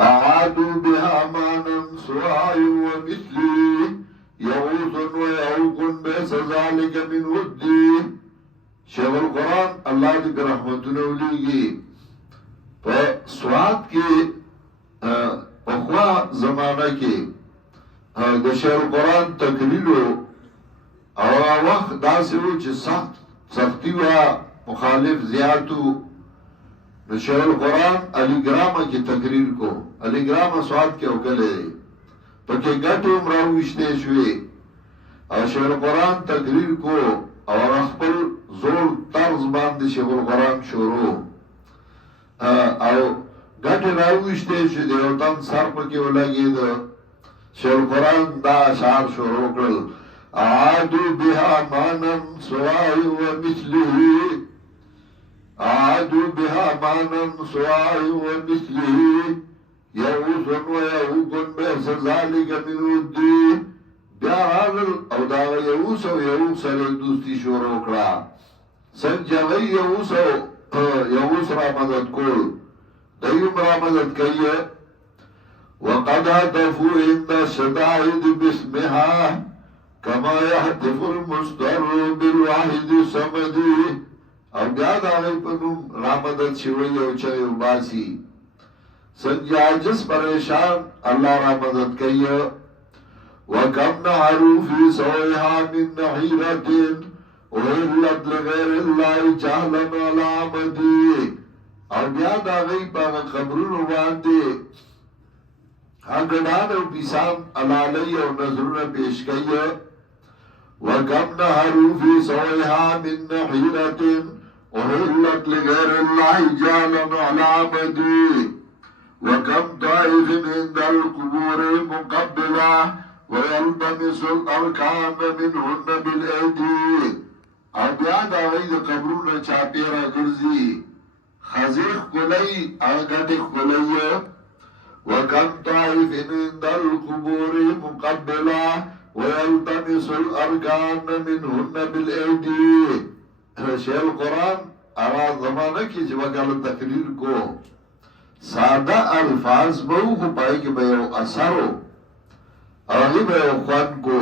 أعادوا بها مانا سواء ومثلي يغوث ويعوق بئس ذلك من ودي. شیخ القرآن اللہ دی رحمتونه ولیږي په سواد کې پخوا زمانہ کې د شیخ القرآن تقریرو او وخت داسې و چې سختی و مخالف زیاتو. د شیخ القرآن علی ګرامه کې تقریر کو، علی ګرامه سواد کې وکړي پکې ګټو مراوښتې شوې او شیخ القرآن تقریر کو او خپل زور طرز باندې شیخ القرآن شروع او ګټه راوښتې شوې د یو تن سر پکې ولګېد. شیخ القرآن دا اشعار شروع کړل: أعادوا بها مانا سواء ومثله أعادوا بها مانا سواء ومثله يغوث ويعوق بئس ذلك من ودي. بیا راغل او دا یغوث او یعوق سره دوستی شروع کړه. سنجغی یغوث را مدد کول دیم را مدد کوي. وقد هتفوا عند الشدائد باسمها كما يهتف المستر بالواحد الصمد. او بیا دا غي په نوم را مدد شوی او چي وباسي. سنجاجس پریشان الله را مدد کوي. وكم نهروا في سويها من نحيرة وهلت لغير الله جهلا على عمدي. او بیا دا غي په خبرونو باندې هغدان او بیسان علالی او نظرون پیش کئی. وَكَمْ نَهَرُوا فِي سَوَيْهَا مِنْ نَحِيرَةٍ وَحِلَّتْ لِغَيْرِ اللَّهِ جَعْلًا عَلَى عَمَدِي. وَكَمْ طَائِفٍ عِنْدَ الْقُبُورِ مُقَبِّلًا وَيَلْتَمِسُ الْأَرْكَانَ مِنْهُنَّ بِالْأَيْدِي. او بیا دا غي د قبرونو چاپیرا ګرځي خزیخ کولای او غټ کولای. وكم طائف عند القبور مقبلا ويلتمس الاركان منهن بالايدي. شیخ القرآن ارا زمانہ کی چې وکړه تقریر کو ساده الفاظ به خو پای کې به یو اثر او هغه به یو خوان کو